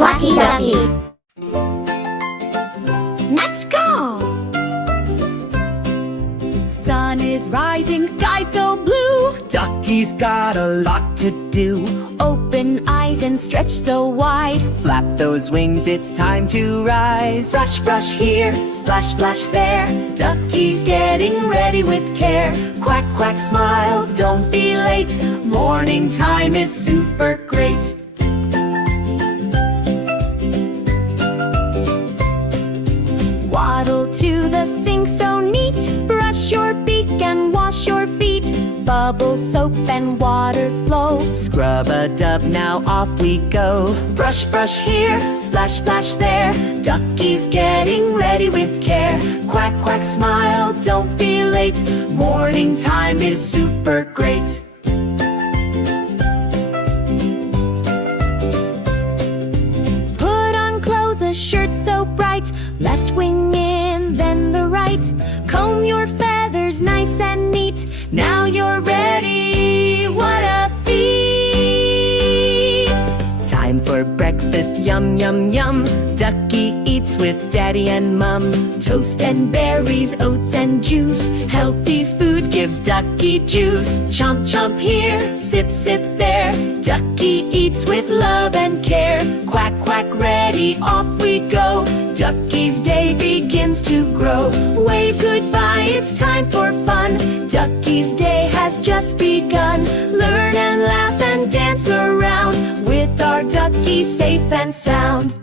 Quacky Ducky. Let's go! Sun is rising, sky so blue. Ducky's got a lot to do. Open eyes and stretch so wide. Flap those wings, it's time to rise. Brush, brush here, splash, splash there. Ducky's getting ready with care. Quack, quack, smile, don't be late. Morning time is super great. Waddle to the sink so neat. Brush your beak and wash your feet. Bubble soap and water flow. Scrub-a-dub, now off we go. Brush, brush here, splash, splash there. Ducky's getting ready with care. Quack, quack, smile, don't be late. Morning time is super great. Put on clothes, a shirt so bright. Left wing in, then the right. Comb your feathers nice and neat. Now you're ready, what a feat! Time for breakfast, yum, yum, yum. Ducky eats with daddy and mum. Toast and berries, oats and juice. Healthy food gives Ducky juice. Chomp, chomp here, sip, sip there. Ducky eats with love and care. Quack, quack, ready, off we go. Ducky's day begins to grow. Wave goodbye, it's time for fun. Ducky's day has just begun. Learn and laugh and dance around with our Ducky safe and sound.